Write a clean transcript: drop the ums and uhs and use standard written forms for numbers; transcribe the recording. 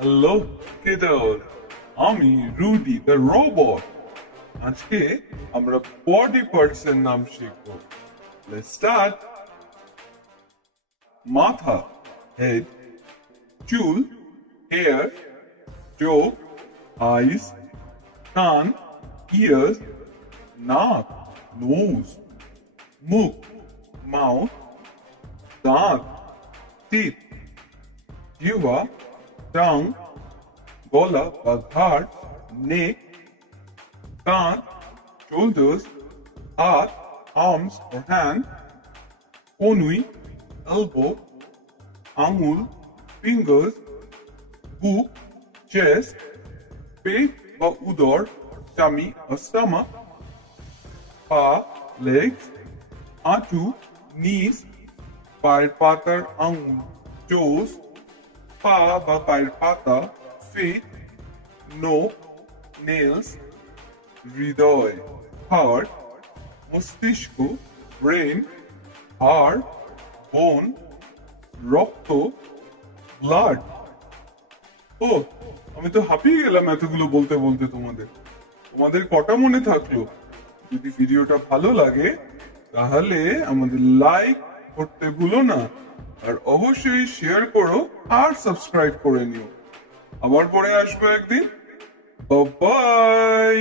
Hello Kedar, আমি Rudi the robot. আজকে আমরা বডি পার্টস এর নাম শিখবো। Let's start. মাথা, হেড, চুল, হেয়ার, চোখ, আইস, কান, ইয়ার্স, নাক, নোজ, মুখ, মাউথ, দাঁত, টিথ, জিহ্বা, টাং, গলা বা ঘাড়, নেক, কাঁধ, shoulders, হাত, arms or hand, কনুই, elbow, আঙুল, fingers, বুক, chest, পেট বা উদর, tummy or stomach, পা, legs, হাঁটু, knees, পায়ের পাতার আঙুল, toes, পা বা পায়ের পাতা, feet, nose, nails, হৃদয়, হার্ট, মস্তিষ্ক, ব্রেন, হাড়, বোন, রক্ত, ব্লাড। ও, আমি তো হাঁপিয়ে গেলাম এতগুলো বলতে বলতে। তোমাদের কটা মনে থাকলো? যদি ভিডিওটা ভালো লাগে তাহলে আমাদের লাইক করতে ভুলো না, আর অবশ্যই শেয়ার করো আর সাবস্ক্রাইব করে নিও। আবার পরে আসবো একদিন। বাই।